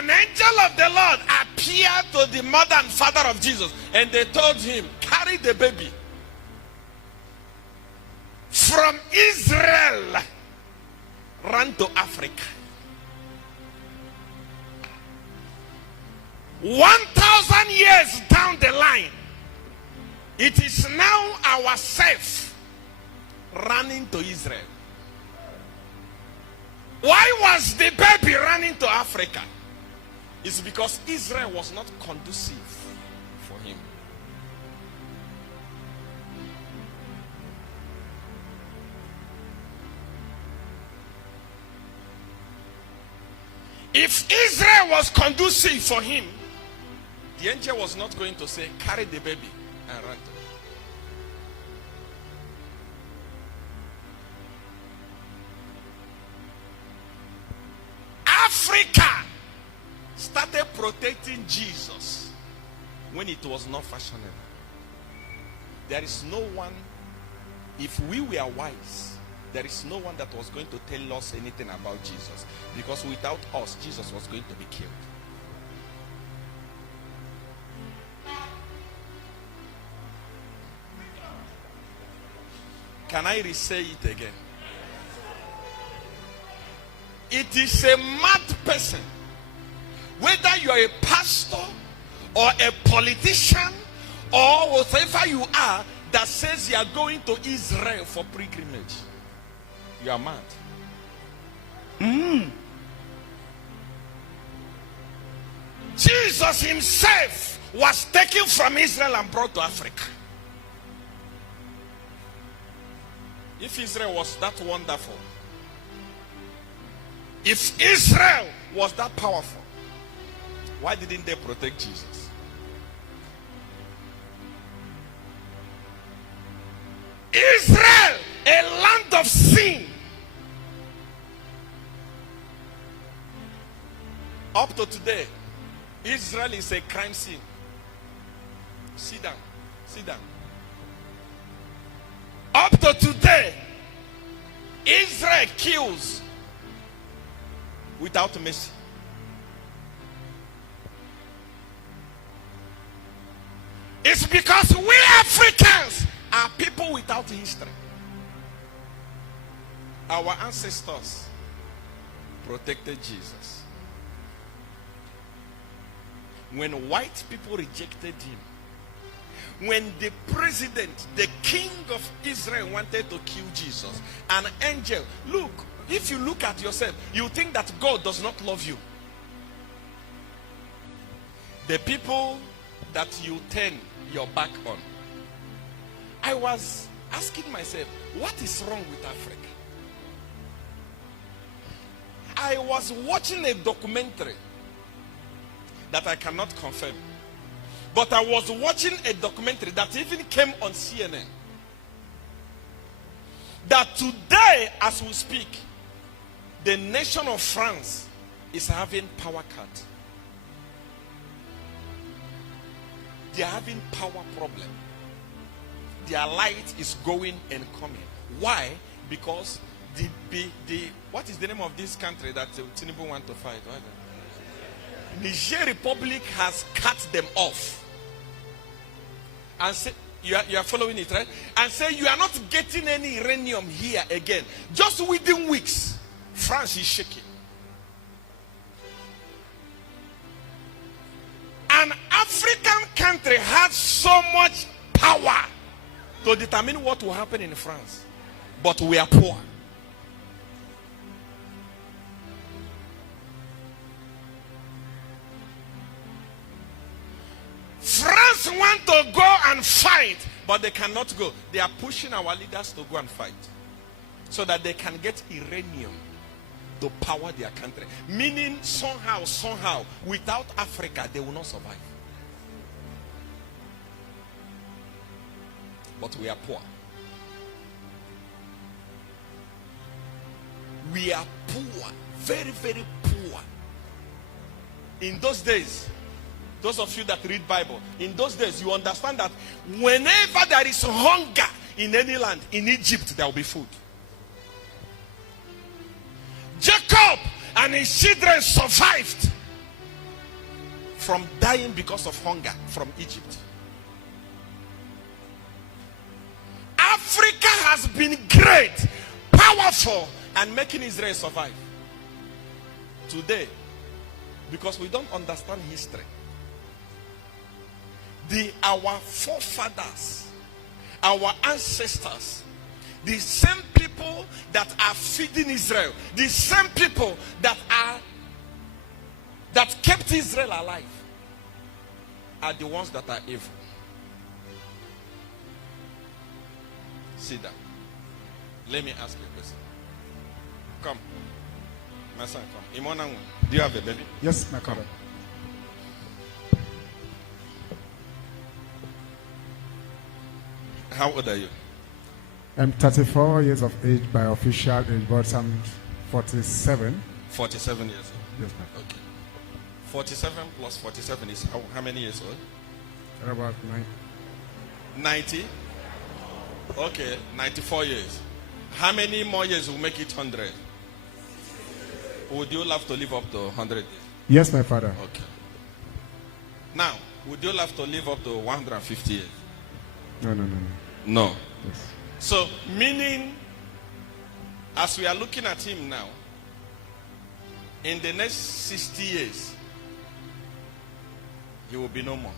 an angel of the Lord appeared to the mother and father of Jesus, and they told him, carry the baby from Israel, run to Africa. 1,000 years down the line, it is now ourselves running to Israel. Why was the baby running to Africa? It's because Israel was not conducive for him. If Israel was conducive for him, the angel was not going to say, carry the baby and run to it. Africa started protecting Jesus when it was not fashionable. There is no one, if we were wise, there is no one that was going to tell us anything about Jesus, because without us, Jesus was going to be killed. Can I re-say it again? It is a mad person, whether you are a pastor or a politician or whatever you are, that says you are going to Israel for pilgrimage. You are mad. Jesus himself was taken from Israel and brought to Africa. If Israel was that wonderful, if Israel was that powerful, why didn't they protect Jesus? Israel, a land of sin. Up to today, Israel is a crime scene. Sit down. Sit down. Up to today, Israel kills without mercy. It's because we Africans are people without history. Our ancestors protected Jesus. When white people rejected him, when the president, the king of Israel, wanted to kill Jesus, an angel, look, if you look at yourself, you think that God does not love you. The people that you turn your back on. I was asking myself, what is wrong with Africa? I was watching a documentary that I cannot confirm, but I was watching a documentary that even came on CNN, that today as we speak, the nation of France is having power cut. They are having power problem. Their light is going and coming. Why? Because the what is the name of this country that Tinubu want to fight? Niger Republic has cut them off. And say, you are following it, right? And say you are not getting any uranium here again. Just within weeks, France is shaking. An African country has so much power to determine what will happen in France, but we are poor. France want to go and fight, but they cannot go. They are pushing our leaders to go and fight so that they can get uranium to power their country. Meaning somehow, without Africa, they will not survive. But we are poor. We are poor. Very, very poor. In those days, those of you that read Bible, in those days, you understand that whenever there is hunger in any land, in Egypt, there will be food. Jacob and his children survived from dying because of hunger from Egypt. Africa has been great, powerful, and making Israel survive. Today, because we don't understand history, our forefathers, our ancestors, the same people that are feeding Israel, the same people that kept Israel alive, are the ones that are evil. Sit down. Let me ask you a question. Come. My son, come. Imonangu, do you have a baby? Yes, my father. How old are you? I'm 34 years of age by official age, but I'm 47. 47 years old. Yes, my father. Okay. 47 plus 47 is how many years old? About 90? Okay, 94 years. How many more years will make it 100? Would you love to live up to 100? Yes, my father. Okay. Now, would you love to live up to 150 years? No. No. Yes. So, meaning, as we are looking at him now, in the next 60 years, he will be no more.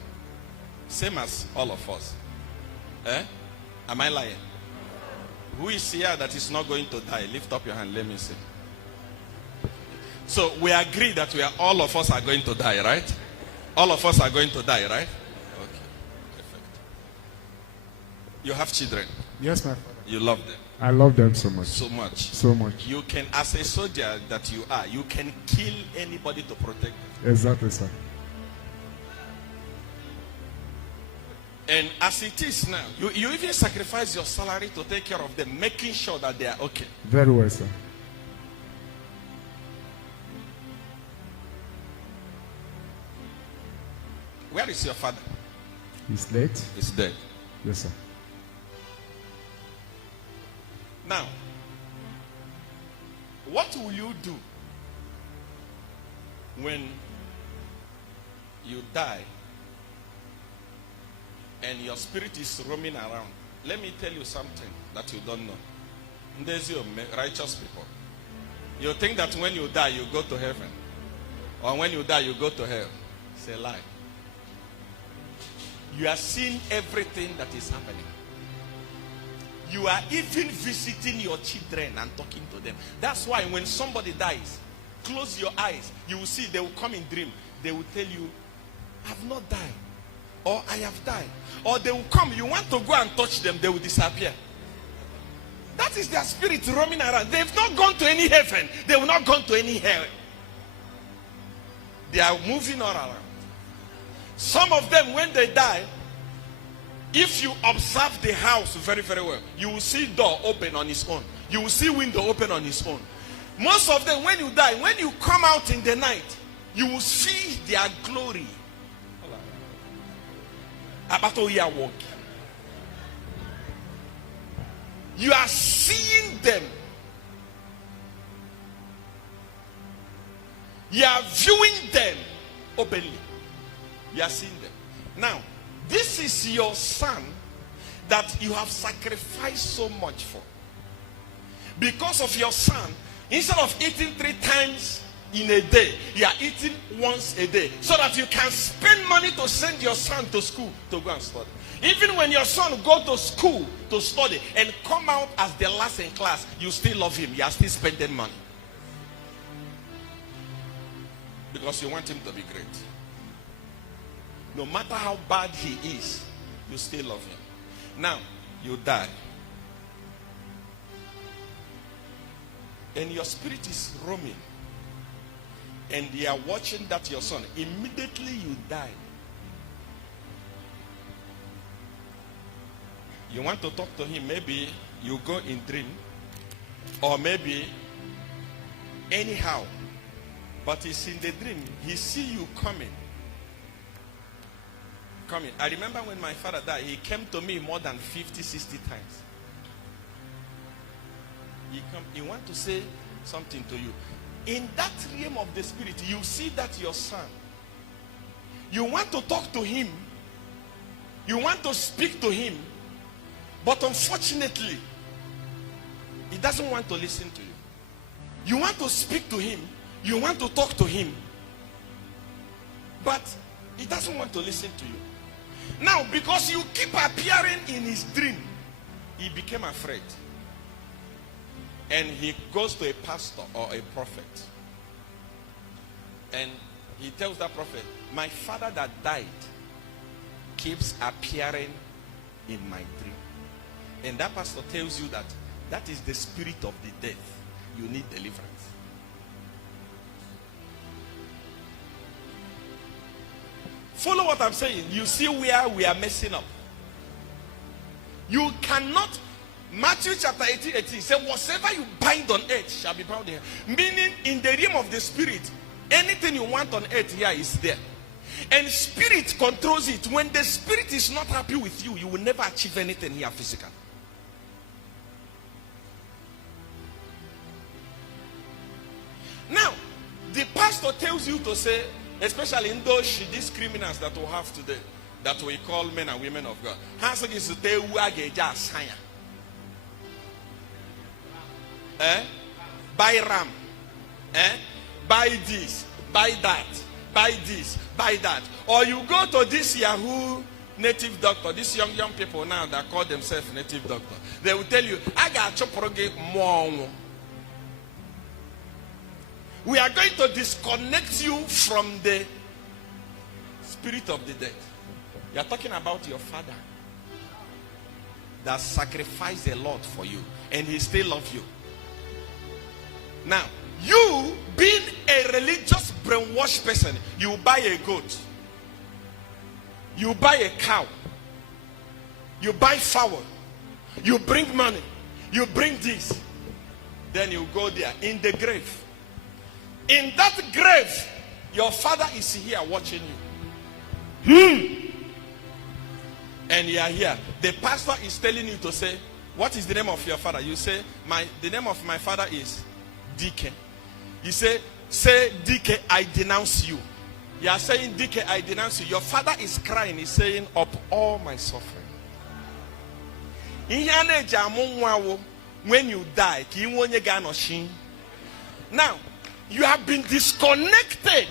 Same as all of us. Eh? Am I lying? Who is here that is not going to die? Lift up your hand. Let me see. So we agree that all of us are going to die, right? All of us are going to die, right? Okay. Perfect. You have children. Yes, my father. You love them. I love them so much. So much. So much. You can, as a soldier that you are, you can kill anybody to protect them. Exactly, sir. And as it is now, you even sacrifice your salary to take care of them, making sure that they are okay. Very well, sir. Where is your father? He's late. He's dead. Yes, sir. Now, what will you do when you die and your spirit is roaming around? Let me tell you something that you don't know. There's your righteous people. You think that when you die, you go to heaven. Or when you die, you go to hell. It's a lie. You are seeing everything that is happening. You are even visiting your children and talking to them. That's why when somebody dies, close your eyes. You will see they will come in dream. They will tell you, I have not died. Or I have died. Or they will come. You want to go and touch them. They will disappear. That is their spirit roaming around. They've not gone to any heaven. They will not gone to any hell. They are moving all around. Some of them, when they die, if you observe the house very, very well, you will see door open on its own. You will see window open on its own. Most of them, when you die, when you come out in the night, you will see their glory. You are seeing them. You are viewing them openly. You are seeing them. Now, this is your son that you have sacrificed so much for. Because of your son, instead of eating 3 times in a day, you are eating once a day. So that you can spend money to send your son to school to go and study. Even when your son go to school to study and come out as the last in class, you still love him. You are still spending money. Because you want him to be great. No matter how bad he is, you still love him. Now, you die. And your spirit is roaming. And they are watching that your son. Immediately you die. You want to talk to him, maybe you go in dream. Or maybe anyhow. But it's in the dream. He see you coming. I remember when my father died, he came to me more than 50, 60 times. He want to say something to you. In that realm of the spirit, you see that your son. You want to talk to him. You want to speak to him. But unfortunately, he doesn't want to listen to you. You want to speak to him. You want to talk to him. But he doesn't want to listen to you. Now, because you keep appearing in his dream, he became afraid. And he goes to a pastor or a prophet. And he tells that prophet, my father that died keeps appearing in my dream. And that pastor tells you that that is the spirit of the death. You need deliverance. Follow what I'm saying. You see where we are messing up. You cannot. Matthew chapter 18 says, whatever you bind on earth shall be bound in heaven. Meaning, in the realm of the spirit, anything you want on earth here is there. And spirit controls it. When the spirit is not happy with you, you will never achieve anything here physical. Now, the pastor tells you to say, especially in these criminals that we have today, that we call men and women of God. Buy ram. Buy this. Buy that. Buy this. Buy that. Or you go to this Yahoo native doctor. These young people now that call themselves native doctor. They will tell you, I got to more. We are going to disconnect you from the spirit of the dead. You are talking about your father that sacrificed a lot for you, and he still loves you. Now, you being a religious brainwashed person, you buy a goat, you buy a cow, you buy fowl, you bring money, you bring this, then you go there in the grave. In that grave, your father is here watching you. And you are here. The pastor is telling you to say, what is the name of your father? You say, the name of my father is DK. You say DK, I denounce you. You are saying, DK, I denounce you. Your father is crying. He's saying, up all my suffering. When you die, now, you have been disconnected.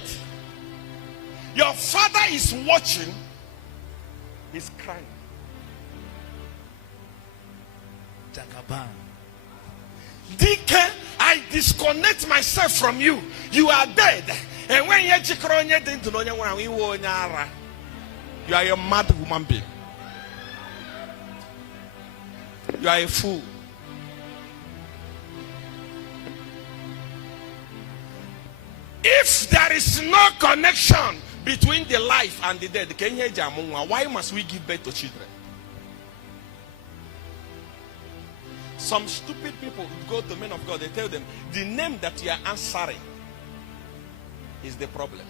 Your father is watching. He's crying. Jagaban. DK, I disconnect myself from you. You are dead. And when you are a mad woman being. You are a fool. If there is no connection between the life and the dead, why must we give birth to children? Some stupid people go to men of God, they tell them, the name that you are answering is the problem.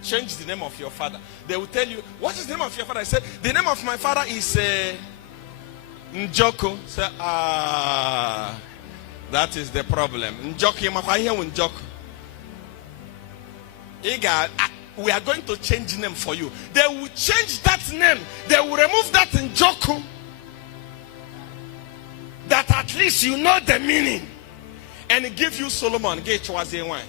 Change the name of your father. They will tell you, what is the name of your father? I said, the name of my father is Njoko. Say, that is the problem. Njoko. We are going to change name for you. They will change that name. They will remove that Njoku. That at least you know the meaning. And give you Solomon. Get wine.